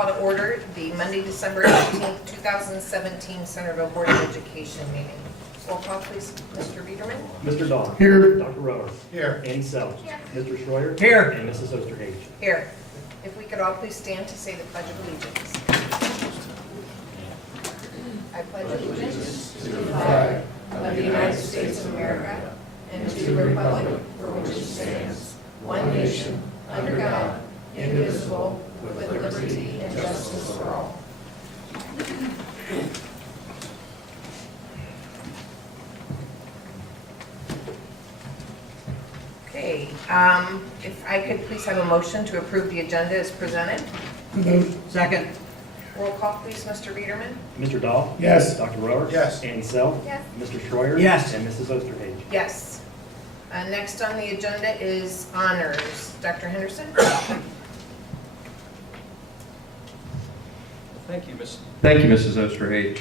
call to order the Monday, December 18th, 2017 Centerville Board of Education meeting. Roll call, please. Mr. Biederman? Mr. Dahl. Here. Dr. Rower. Here. Annie Self. Here. Mr. Schroyer. Here. And Mrs. Osterhage. Here. If we could all please stand to say the Pledge of Allegiance. I pledge allegiance to the flag of the United States of America and to the republic for which it stands, one nation, under God, indivisible, with liberty and justice for all. Okay, if I could please have a motion to approve the agenda as presented. Second. Roll call, please, Mr. Biederman. Mr. Dahl. Yes. Dr. Rower. Yes. Annie Self. Yes. Mr. Schroyer. Yes. And Mrs. Osterhage. Yes. Next on the agenda is honors. Dr. Henderson? Thank you, Mrs. Osterhage.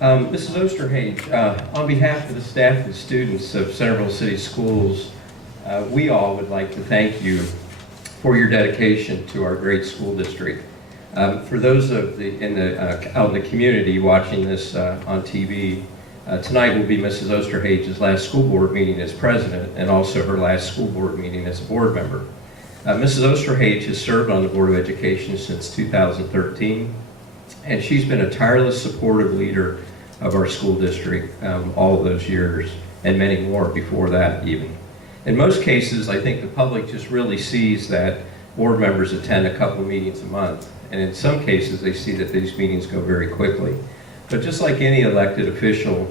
Mrs. Osterhage, on behalf of the staff and students of Centerville City Schools, we all would like to thank you for your dedication to our great school district. For those of out in the community watching this on TV, tonight will be Mrs. Osterhage's last school board meeting as president and also her last school board meeting as a board member. Mrs. Osterhage has served on the Board of Education since 2013, and she's been a tireless, supportive leader of our school district all of those years, and many more before that even. In most cases, I think the public just really sees that board members attend a couple of meetings a month, and in some cases, they see that these meetings go very quickly. But just like any elected official,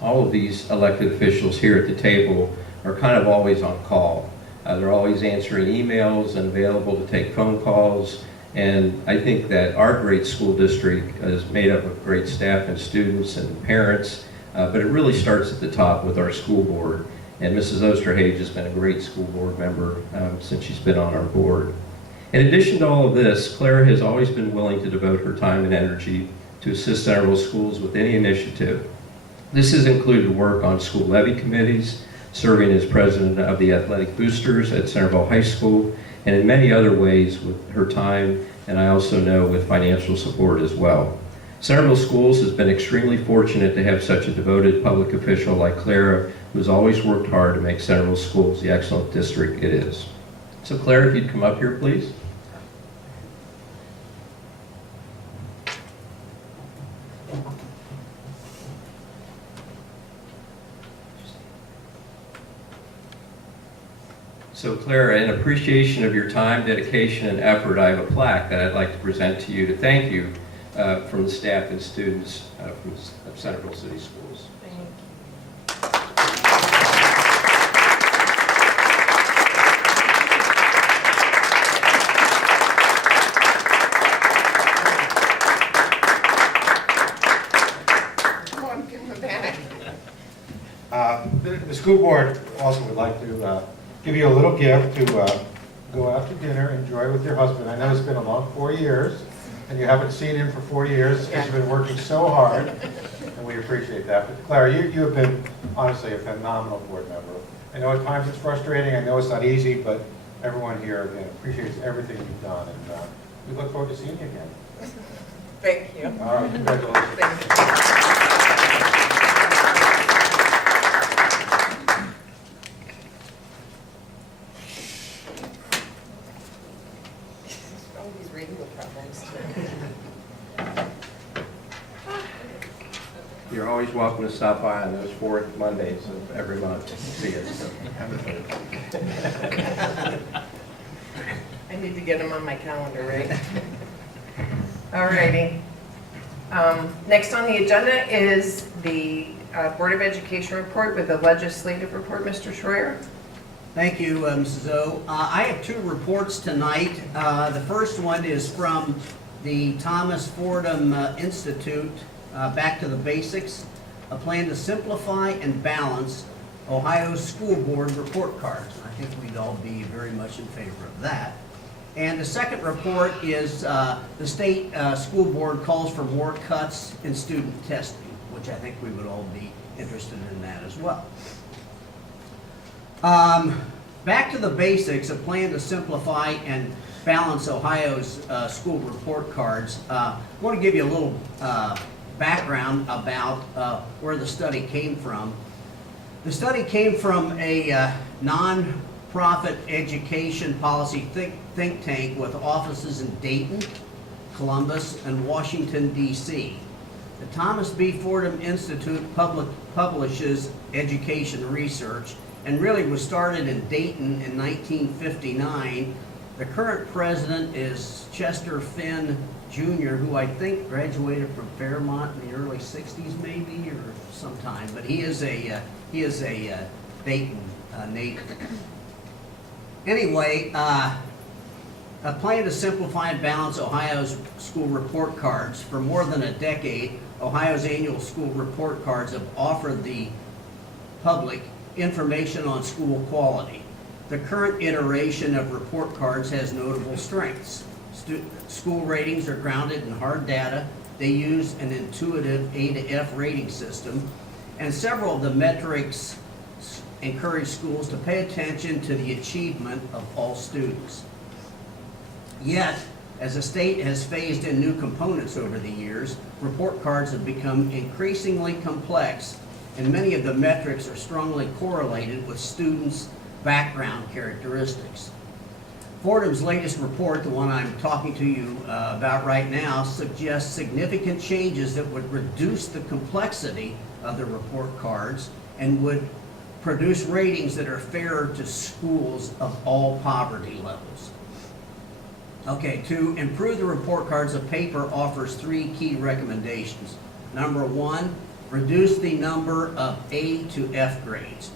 all of these elected officials here at the table are kind of always on call. They're always answering emails and available to take phone calls. And I think that our great school district is made up of great staff and students and parents, but it really starts at the top with our school board. And Mrs. Osterhage has been a great school board member since she's been on our board. In addition to all of this, Clara has always been willing to devote her time and energy to assist Centerville schools with any initiative. This has included work on school levy committees, serving as president of the athletic boosters at Centerville High School, and in many other ways with her time, and I also know with financial support as well. Centerville Schools has been extremely fortunate to have such a devoted public official like Clara, who has always worked hard to make Centerville Schools the excellent district it is. So Clara, if you'd come up here, please. So Clara, in appreciation of your time, dedication, and effort, I have a plaque that I'd like to present to you to thank you from the staff and students of Centerville City Schools. Come on, give him a back. The school board also would like to give you a little gift to go out to dinner, enjoy with your husband. I know it's been a long 4 years, and you haven't seen him for 4 years because you've been working so hard, and we appreciate that. But Clara, you have been honestly a phenomenal board member. I know at times it's frustrating, I know it's not easy, but everyone here again appreciates everything you've done, and we look forward to seeing you again. Thank you. All right, congratulations. Thank you. Oh, he's reading the problems. You're always welcome to stop by on those fourth Mondays of every month to see us. So have a good one. I need to get him on my calendar, right? All righty. Next on the agenda is the Board of Education report with the legislative report. Mr. Schroyer? Thank you, Mrs. O. I have two reports tonight. The first one is from the Thomas Fordham Institute, Back to the Basics, a plan to simplify and balance Ohio's school board report cards. I think we'd all be very much in favor of that. And the second report is the state school board calls for more cuts in student testing, which I think we would all be interested in that as well. Back to the basics, a plan to simplify and Balance Ohio's school report cards. I want to give you a little background about where the study came from. The study came from a non-profit education policy think tank with offices in Dayton, Columbus, and Washington, D.C. The Thomas B. Fordham Institute publishes education research and really was started in Dayton in 1959. The current president is Chester Finn Jr., who I think graduated from Fairmont in the early 60s maybe, or sometime, but he is a Dayton native. Anyway, a plan to simplify and balance Ohio's school report cards. For more than a decade, Ohio's annual school report cards have offered the public information on school quality. The current iteration of report cards has notable strengths. School ratings are grounded in hard data. They use an intuitive A to F rating system, and several of the metrics encourage schools to pay attention to the achievement of all students. Yet, as the state has phased in new components over the years, report cards have become increasingly complex, and many of the metrics are strongly correlated with students' background characteristics. Fordham's latest report, the one I'm talking to you about right now, suggests significant changes that would reduce the complexity of the report cards and would produce ratings that are fairer to schools of all poverty levels. Okay, to improve the report cards, the paper offers 3 key recommendations. Number 1, reduce the number of A to F grades.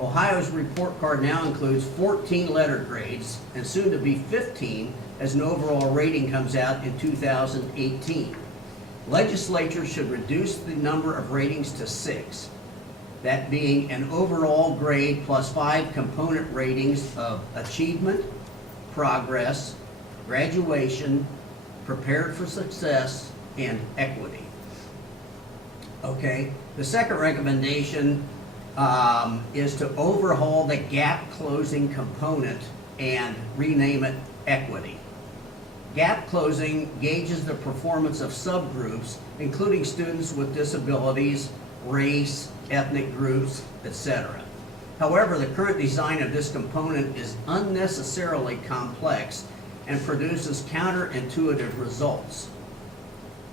Ohio's report card now includes 14 letter grades and soon to be 15 as an overall rating comes out in 2018. Legislature should reduce the number of ratings to 6, that being an overall grade plus 5 component ratings of achievement, progress, graduation, prepared for success, and equity. Okay, the second recommendation is to overhaul the gap closing component and rename it equity. Gap closing gauges the performance of subgroups, including students with disabilities, race, ethnic groups, etc. However, the current design of this component is unnecessarily complex and produces counterintuitive results.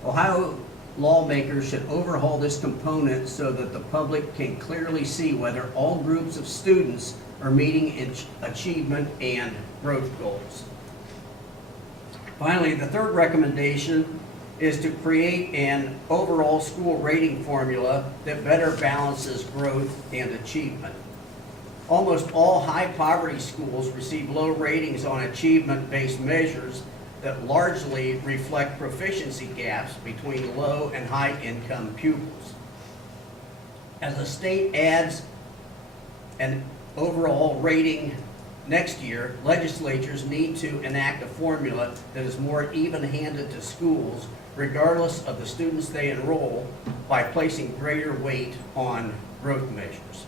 Ohio lawmakers should overhaul this component so that the public can clearly see whether all groups of students are meeting achievement and growth goals. Finally, the third recommendation is to create an overall school rating formula that better balances growth and achievement. Almost all high poverty schools receive low ratings on achievement-based measures that largely reflect proficiency gaps between low and high income pupils. As the state adds an overall rating next year, legislatures need to enact a formula that is more even-handed to schools regardless of the students they enroll by placing greater weight on growth measures.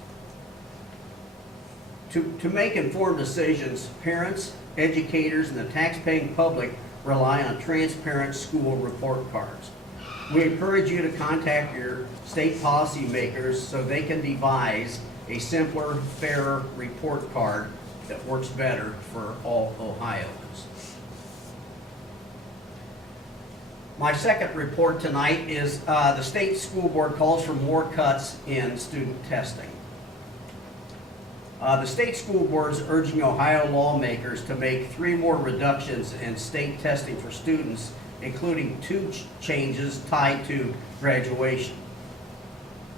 To make informed decisions, parents, educators, and the tax-paying public rely on transparent school report cards. We encourage you to contact your state policymakers so they can devise a simpler, fairer report card that works better for all Ohioans. My second report tonight is the state school board calls for more cuts in student testing. The state school board is urging Ohio lawmakers to make 3 more reductions in state testing for students, including 2 changes tied to graduation.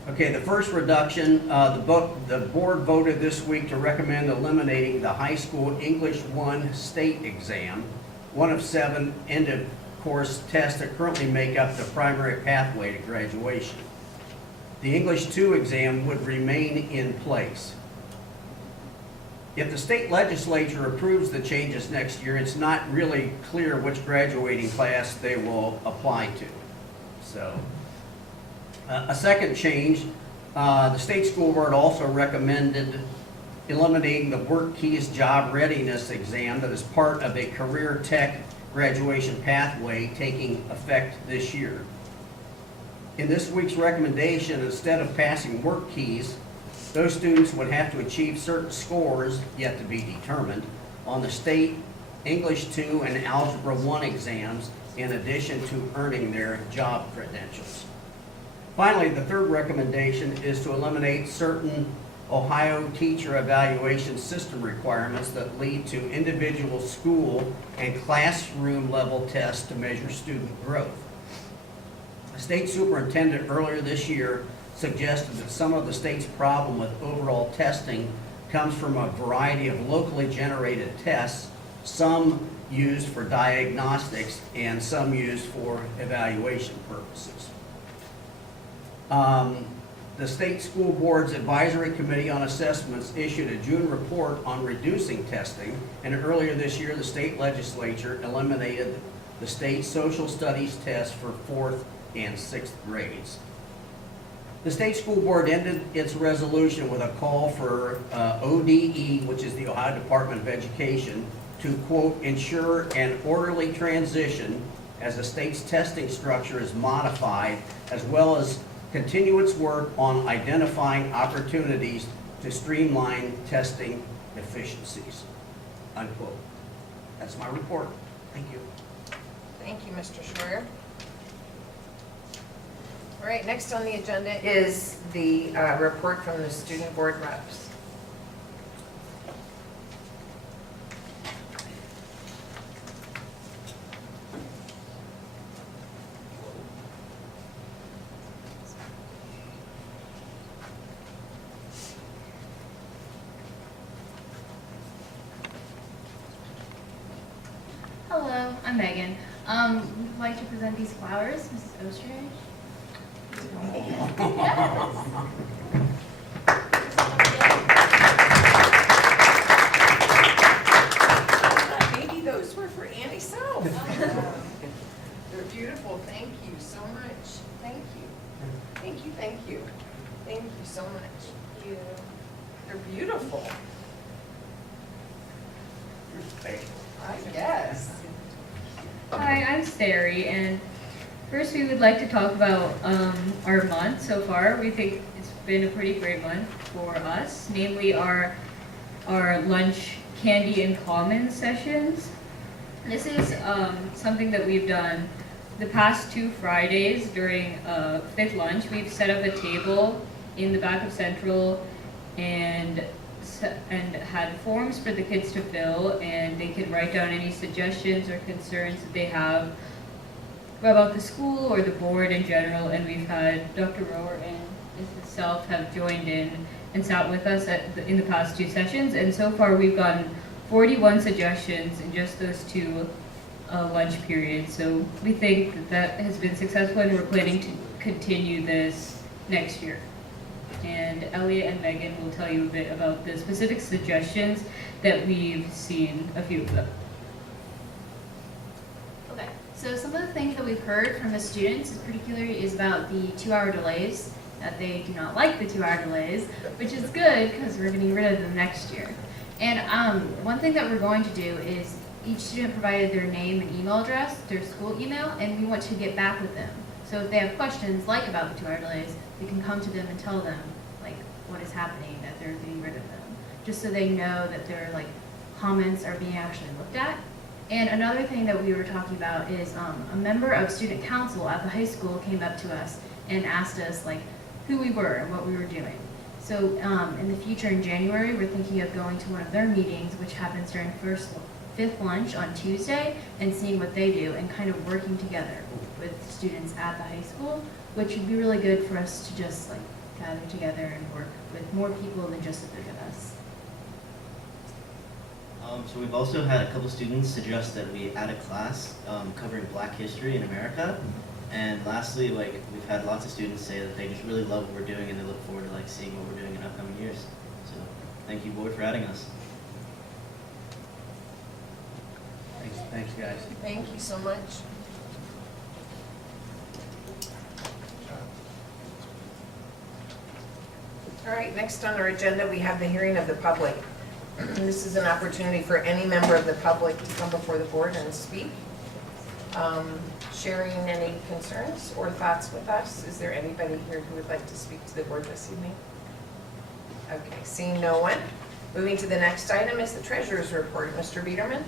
Okay, the first reduction, the board voted this week to recommend eliminating the high school English 1 state exam, one of 7 end-of-course tests that currently make up the primary pathway to graduation. The English 2 exam would remain in place. If the state legislature approves the changes next year, it's not really clear which graduating class they will apply to. So, a second change, the state school board also recommended eliminating the Work Keys Job Readiness Exam that is part of a career tech graduation pathway taking effect this year. In this week's recommendation, instead of passing Work Keys, those students would have to achieve certain scores, yet to be determined, on the state English 2 and Algebra 1 exams, in addition to earning their job credentials. Finally, the third recommendation is to eliminate certain Ohio teacher evaluation system requirements that lead to individual school and classroom level tests to measure student growth. The state superintendent earlier this year suggested that some of the state's problem with overall testing comes from a variety of locally generated tests, some used for diagnostics and some used for evaluation purposes. The State School Board's Advisory Committee on Assessments issued a June report on reducing testing, and earlier this year, the state legislature eliminated the state social studies test for 4th and 6th grades. The State School Board ended its resolution with a call for ODE, which is the Ohio Department of Education, to, quote, ensure an orderly transition as the state's testing structure is modified, as well as continue its work on identifying opportunities to streamline testing efficiencies, unquote. That's my report. Thank you. Thank you, Mr. Schroyer. All right, next on the agenda is the report from the student board reps. Hello, I'm Megan. We'd like to present these flowers, Mrs. Osterhage. Maybe those were for Annie So. They're beautiful. Thank you so much. Thank you. Thank you, thank you. Thank you so much. They're beautiful. I guess. Hi, I'm Sari, and first we would like to talk about our month so far. We think it's been a pretty great month for us, namely our lunch candy and common sessions. This is something that we've done the past 2 Fridays during fifth lunch. We've set up a table in the back of Central and had forms for the kids to fill, and they could write down any suggestions or concerns that they have about the school or the board in general. And we've had Dr. Rohr and myself have joined in and sat with us in the past 2 sessions, and so far we've gotten 41 suggestions in just those 2 lunch periods. So we think that has been successful, and we're planning to continue this next year. And Elliot and Megan will tell you a bit about the specific suggestions that we've seen, a few of them. Okay, so some of the things that we've heard from the students particularly is about the 2-hour delays, that they do not like the 2-hour delays, which is good because we're getting rid of them next year. And one thing that we're going to do is each student provided their name and email address, their school email, and we want to get back with them. So if they have questions like about the 2-hour delays, we can come to them and tell them like what is happening, that they're getting rid of them, just so they know that their like comments are being actually looked at. And another thing that we were talking about is a member of student council at the high school came up to us and asked us like who we were and what we were doing. So in the future, in January, we're thinking of going to one of their meetings, which happens during fifth lunch on Tuesday, and seeing what they do and kind of working together with students at the high school, which would be really good for us to just like gather together and work with more people than just the 3 of us. So we've also had a couple students suggest that we add a class covering Black history in America. And lastly, like we've had lots of students say that they just really love what we're doing and they look forward to like seeing what we're doing in upcoming years. So thank you, board, for adding us. Thanks, guys. Thank you so much. All right, next on our agenda, we have the hearing of the public. This is an opportunity for any member of the public to come before the board and speak, sharing any concerns or thoughts with us. Is there anybody here who would like to speak to the board this evening? Okay, seeing no one. Moving to the next item is the treasurer's report. Mr. Biederman?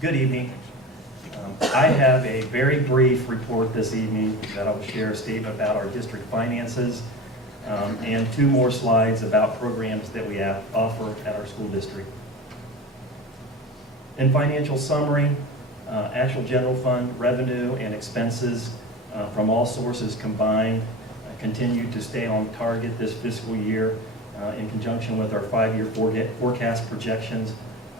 Good evening. I have a very brief report this evening that I will share a statement about our district finances and 2 more slides about programs that we offer at our school district. In financial summary, actual general fund revenue and expenses from all sources combined continue to stay on target this fiscal year in conjunction with our 5-year forecast projections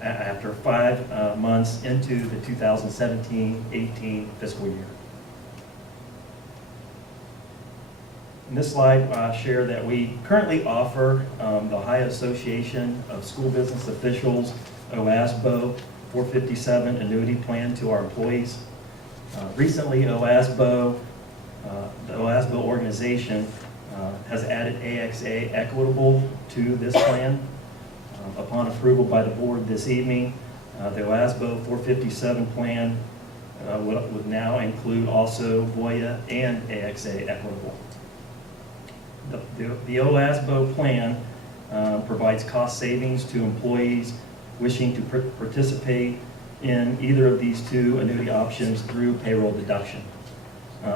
after 5 months into the 2017-18 fiscal year. In this slide, I share that we currently offer the Ohio Association of School Business Officials, OASBO, 457 annuity plan to our employees. Recently, the OASBO organization has added AXA Equitable to this plan. Upon approval by the board this evening, the OASBO 457 plan would now include also Voya and AXA Equitable. The OASBO plan provides cost savings to employees wishing to participate in either of these 2 annuity options through payroll deduction.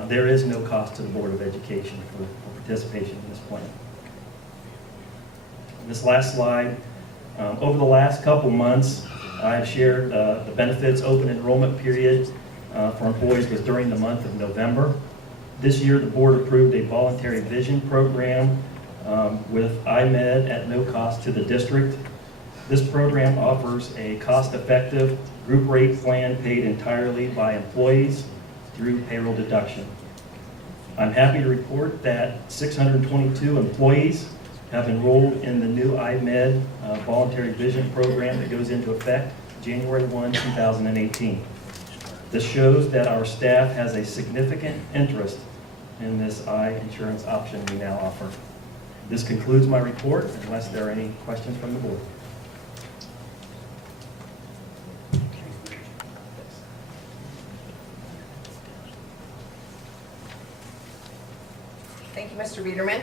There is no cost to the Board of Education for participation in this plan. This last slide, over the last couple months, I have shared the benefits open enrollment period for employees was during the month of November. This year, the board approved a voluntary vision program with IMED at no cost to the district. This program offers a cost-effective group rate plan paid entirely by employees through payroll deduction. I'm happy to report that 622 employees have enrolled in the new IMED voluntary vision program that goes into effect January 1, 2018. This shows that our staff has a significant interest in this eye insurance option we now offer. This concludes my report, unless there are any questions from the board. Thank you, Mr. Biederman.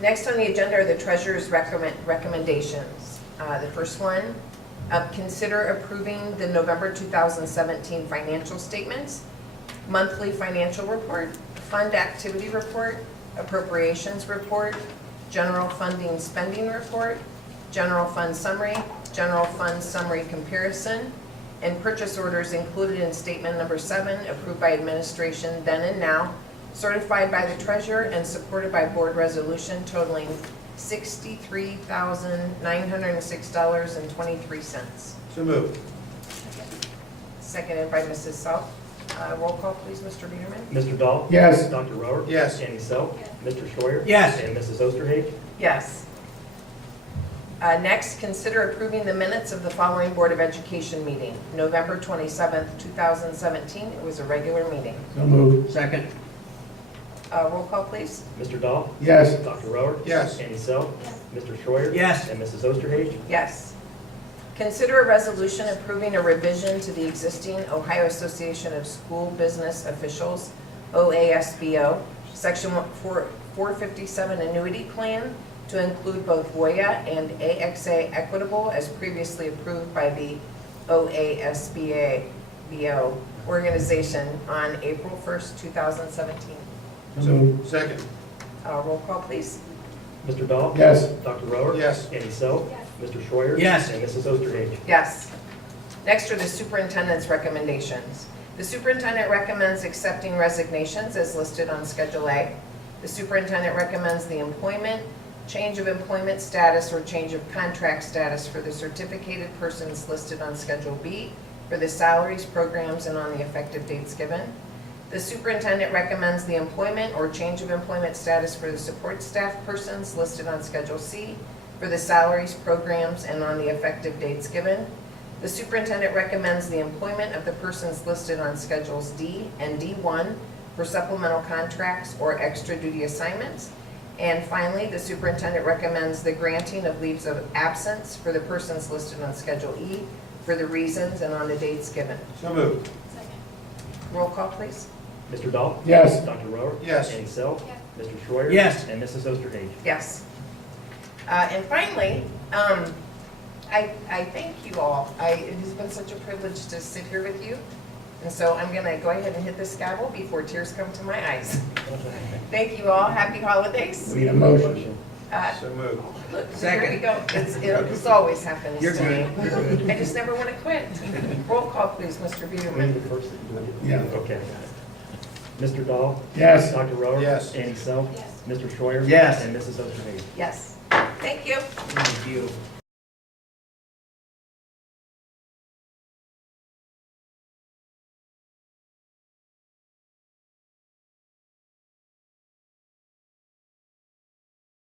Next on the agenda are the treasurer's recommendations. The first one, consider approving the November 2017 financial statements, monthly financial report, fund activity report, appropriations report, general funding spending report, general fund summary comparison, and purchase orders included in statement number 7, approved by administration then and now, certified by the treasurer and supported by board resolution totaling $63,906.23. So moved. Seconded by Mrs. Self. Roll call, please, Mr. Biederman. Mr. Dahl? Yes. Dr. Rohr? Yes. Annie Self? Mr. Schroyer? Yes. And Mrs. Osterhage? Yes. Next, consider approving the minutes of the following Board of Education meeting. November 27th, 2017. It was a regular meeting. So moved. Second. Roll call, please. Mr. Dahl? Yes. Dr. Rohr? Yes. Annie Self? Mr. Schroyer? Yes. And Mrs. Osterhage? Yes. Consider a resolution approving a revision to the existing Ohio Association of School Business Officials, OASBO, Section 457 annuity plan to include both Voya and AXA Equitable as previously approved by the OASBO organization on April 1st, 2017. So moved. Second. Roll call, please. Mr. Dahl? Yes. Dr. Rohr? Yes. Annie Self? Mr. Schroyer? Yes. And Mrs. Osterhage? Yes. Next are the superintendent's recommendations. The superintendent recommends accepting resignations as listed on Schedule A. The superintendent recommends the employment, change of employment status, or change of contract status for the certificated persons listed on Schedule B for the salaries, programs, and on the effective dates given. The superintendent recommends the employment or change of employment status for the support staff persons listed on Schedule C for the salaries, programs, and on the effective dates given. The superintendent recommends the employment of the persons listed on Schedules D and D1 for supplemental contracts or extra duty assignments. And finally, the superintendent recommends the granting of leaves of absence for the persons listed on Schedule E for the reasons and on the dates given. So moved. Roll call, please. Mr. Dahl? Yes. Dr. Rohr? Yes. Annie Self? Yes. Mr. Schreier? Yes. And Mrs. Osterhage? Yes. And finally, I thank you all. It has been such a privilege to sit here with you. And so I'm going to go ahead and hit this gavel before tears come to my eyes. Thank you all. Happy holidays. We need a motion. So moved. Look, here Second. we go. This always happens You're to me. I just never want to quit. Roll call, please, Mr. We need Biederman. the first. Yeah. Okay. Mr. Dahl? Yes. Dr. Rohr? Yes. Annie Self? Yes. Mr. Schreier? Yes. And Mrs. Osterhage? Yes. Thank you. Thank you.